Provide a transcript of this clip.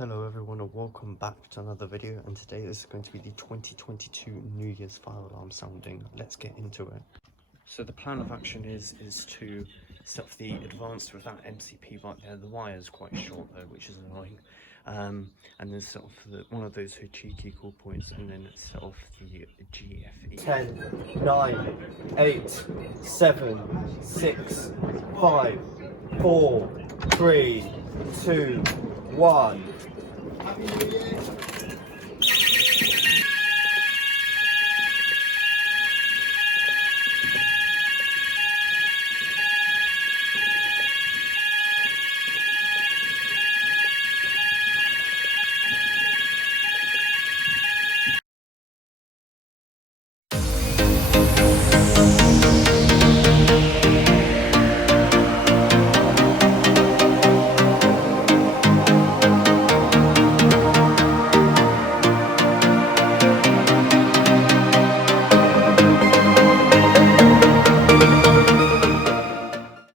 Hello everyone and welcome back to another video, and today is going to be the 2022 New Year's fire alarm sounding. Let's get into it. So the plan of action is to set off the advanced with that MCP right there. The wire is quite short though, which is annoying. And then set off one of those cheeky call points, and then set off the GFE. 10, 9, 8, 7, 6, 5, 4, 3, 2, 1.